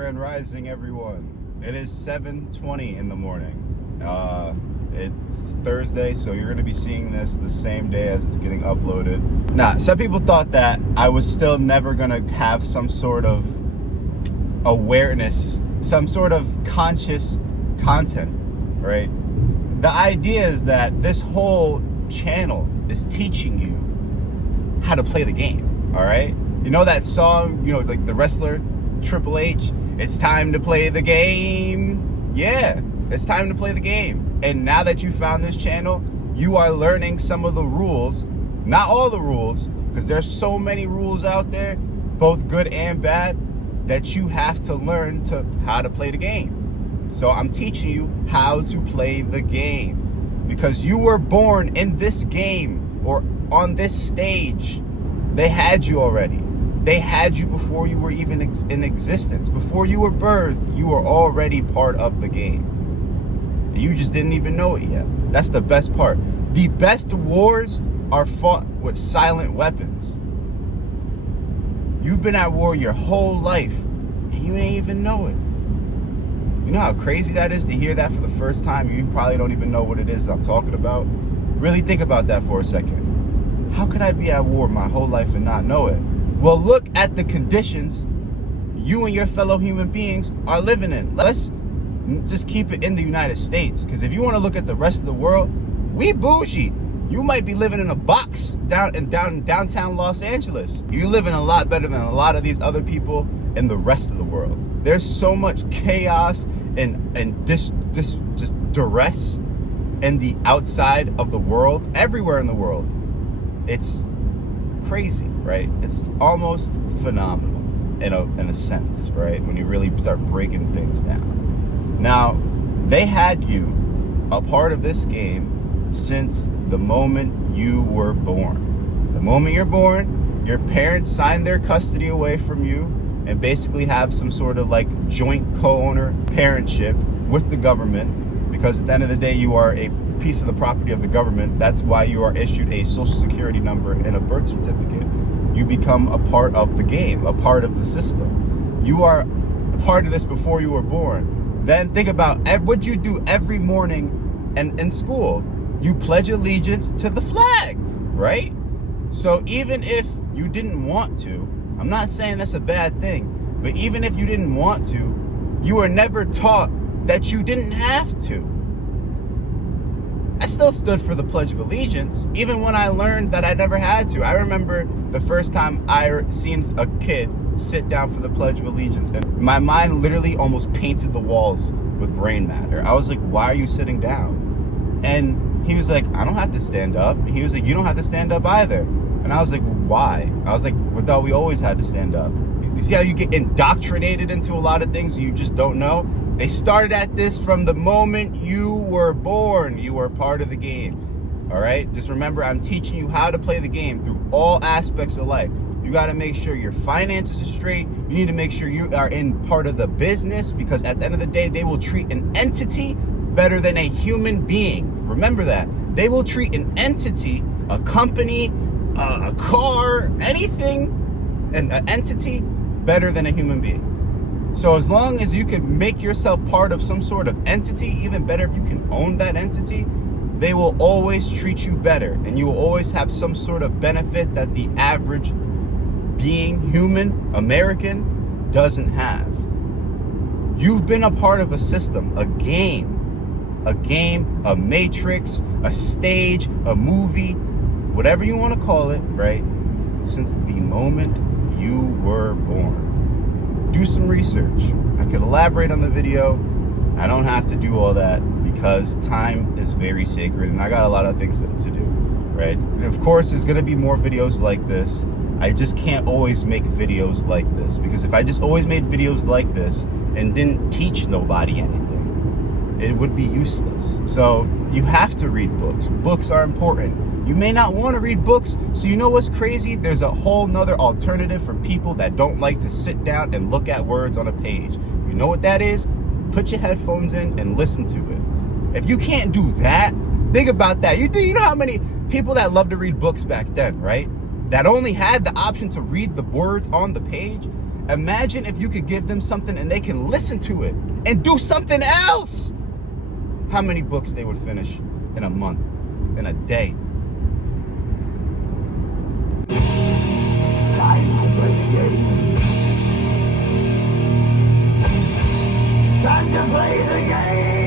Grand Rising, everyone. It is 7:20 in the morning. It's Thursday, so you're going to be seeing this the same day as it's getting uploaded. Now, some people thought that I was still never going to have some sort of awareness, some sort of conscious content, right? The idea is that this whole channel is teaching you how to play the game, all right? You know that song, like the wrestler, Triple H, it's time to play the game. Yeah, it's time to play the game. And now that you found this channel, you are learning some of the rules, not all the rules, because there's so many rules out there, both good and bad, that you have to learn how to play the game. So I'm teaching you how to play the game, because you were born in this game or on this stage. They had you already. They had you before you were even in existence. Before you were birthed, you were already part of the game. You just didn't even know it yet. That's the best part. The best wars are fought with silent weapons. You've been at war your whole life, and you ain't even know it. You know how crazy that is to hear that for the first time? You probably don't even know what it is I'm talking about. Really think about that for a second. How could I be at war my whole life and not know it? Well, look at the conditions you and your fellow human beings are living in. Let's just keep it in the United States, because if you want to look at the rest of the world, we bougie. You might be living in a box down in downtown Los Angeles. You're living a lot better than a lot of these other people in the rest of the world. There's so much chaos and just duress in the outside of the world, everywhere in the world. It's crazy, right? It's almost phenomenal in a sense, right? When you really start breaking things down. Now, they had you a part of this game since the moment you were born. The moment you're born, your parents sign their custody away from you and basically have some sort of like joint co-owner parentship with the government, because at the end of the day, you are a piece of the property of the government. That's why you are issued a social security number and a birth certificate. You become a part of the game, a part of the system. You are a part of this before you were born. Then think about what you do every morning and in school. You pledge allegiance to the flag, right? So even if you didn't want to, I'm not saying that's a bad thing, but even if you didn't want to, you were never taught that you didn't have to. I still stood for the Pledge of Allegiance, even when I learned that I never had to. I remember the first time I seen a kid sit down for the Pledge of Allegiance, and my mind literally almost painted the walls with brain matter. I was like, why are you sitting down? And he was like, I don't have to stand up. He was like, you don't have to stand up either. And I was like, why? I was like, we thought we always had to stand up. You see how you get indoctrinated into a lot of things you just don't know? They started at this from the moment you were born. You were part of the game. All right? Just remember, I'm teaching you how to play the game through all aspects of life. You got to make sure your finances are straight. You need to make sure you are in part of the business, because at the end of the day, they will treat an entity better than a human being. Remember that. They will treat an entity, a company, a car, anything, an entity better than a human being. So as long as you can make yourself part of some sort of entity, even better if you can own that entity, they will always treat you better, and you will always have some sort of benefit that the average being, human, American, doesn't have. You've been a part of a system, a game, a matrix, a stage, a movie, whatever you want to call it, right? Since the moment you were born. Do some research. I could elaborate on the video. I don't have to do all that because time is very sacred and I got a lot of things to do, right? And of course, there's going to be more videos like this. I just can't always make videos like this, because if I just always made videos like this and didn't teach nobody anything, it would be useless. So you have to read books. Books are important. You may not want to read books, so you know what's crazy? There's a whole nother alternative for people that don't like to sit down and look at words on a page. You know what that is? Put your headphones in and listen to it. If you can't do that, think about that. You know how many people that loved to read books back then, right? That only had the option to read the words on the page. Imagine if you could give them something and they can listen to it and do something else. How many books they would finish in a month, in a day? Time to play the game. Time to play the game.